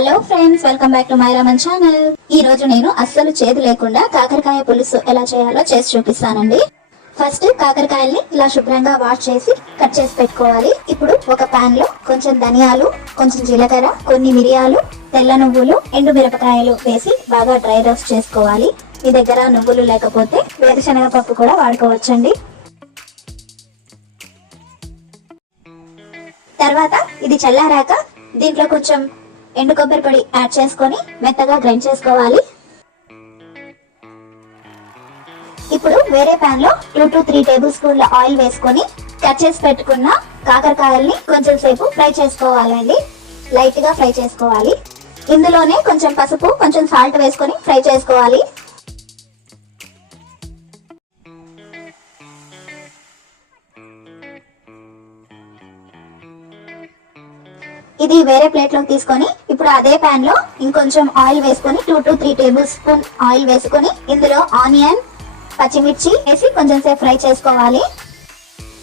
Hello friends, welcome back to my Raman channel. ఈ రోజు నేను అస్సలు చేదు లేకుండా కాకరకాయ పులుసు ఎలా చేయాలో చేసి చూపిస్తానండి. ఫస్ట్ కాకరకాయల్ని ఇలా శుభ్రంగా వాష్ చేసి కట్ చేసి పెట్టుకోవాలి. ఇప్పుడు ఒక పాన్ లో కొంచెం ధనియాలు, కొంచెం జీలకర్ర, కొన్ని మిరియాలు, తెల్ల నువ్వులు, ఎండు మిరపకాయలు వేసి బాగా డ్రై రోస్ట్ చేసుకోవాలి. మీ దగ్గర నువ్వులు లేకపోతే వేరుశనగ పప్పు కూడా వాడుకోవచ్చండి. తర్వాత ఇది చల్లారాక దీంట్లో కొంచెం ఎండు కొబ్బరి పొడి యాడ్ చేసుకొని మెత్తగా గ్రైండ్ చేసుకోవాలి. ఇప్పుడు వేరే పాన్ లో 2 to 3 టేబుల్ స్పూన్ల ఆయిల్ వేసుకొని కట్ చేసి పెట్టుకున్న కాకరకాయల్ని కొంచెం సేపు ఫ్రై చేసుకోవాలండి. లైట్ గా ఫ్రై చేసుకోవాలి. ఇందులోనే కొంచెం పసుపు, కొంచెం సాల్ట్ వేసుకొని ఫ్రై చేసుకోవాలి. ఇది వేరే ప్లేట్ లోకి తీసుకొని ఇప్పుడు అదే పాన్ లో ఇంకొంచెం ఆయిల్ వేసుకొని 2 to 3 టేబుల్ స్పూన్ ఆయిల్ వేసుకొని ఇందులో ఆనియన్, పచ్చిమిర్చి వేసి కొంచెం సేపు ఫ్రై చేసుకోవాలి.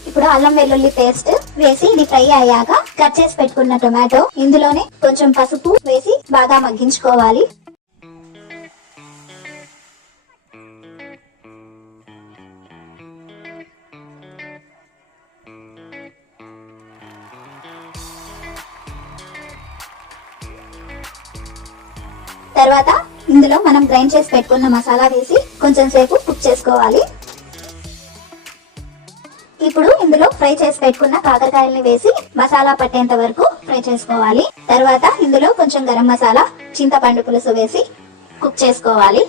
ఇప్పుడు అల్లం వెల్లుల్లి పేస్ట్ వేసి ఇది ఫ్రై అయ్యాక కట్ చేసి పెట్టుకున్న టొమాటో ఇందులోనే కొంచెం పసుపు వేసి బాగా మగ్గించుకోవాలి. తర్వాత ఇందులో మనం గ్రైండ్ చేసి పెట్టుకున్న మసాలా వేసి కొంచెం సేపు కుక్ చేసుకోవాలి. ఇప్పుడు ఇందులో ఫ్రై చేసి పెట్టుకున్న కాకరకాయల్ని వేసి మసాలా పట్టేంత వరకు ఫ్రై చేసుకోవాలి. తర్వాత ఇందులో కొంచెం గరం మసాలా, చింతపండు పులుసు వేసి కుక్ చేసుకోవాలి.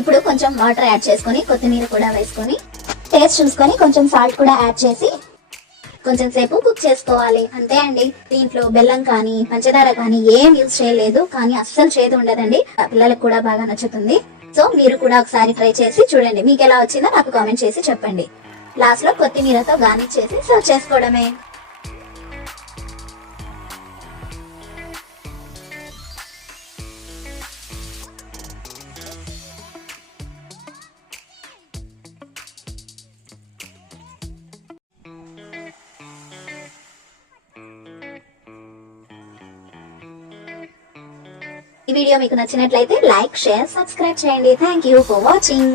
ఇప్పుడు కొంచెం వాటర్ యాడ్ చేసుకొని కొత్తిమీర కూడా వేసుకొని టేస్ట్ చూసుకొని కొంచెం సాల్ట్ కూడా యాడ్ చేసి కొంచెం సేపు కుక్ చేసుకోవాలి. అంతే అండి. దీంట్లో బెల్లం కానీ పంచదార కానీ ఏం యూజ్ చేయలేదు, కానీ అస్సలు చేదు ఉండదండి. పిల్లలకు కూడా బాగా నచ్చుతుంది. సో మీరు కూడా ఒకసారి ట్రై చేసి చూడండి. మీకు ఎలా వచ్చిందో నాకు కామెంట్ చేసి చెప్పండి. లాస్ట్ లో కొత్తిమీరతో గార్నిష్ చేసి సర్వ్ చేసుకోవడమే. ఈ వీడియో మీకు నచ్చినట్లయితే లైక్, షేర్, సబ్స్క్రైబ్ చేయండి. Thank you for watching.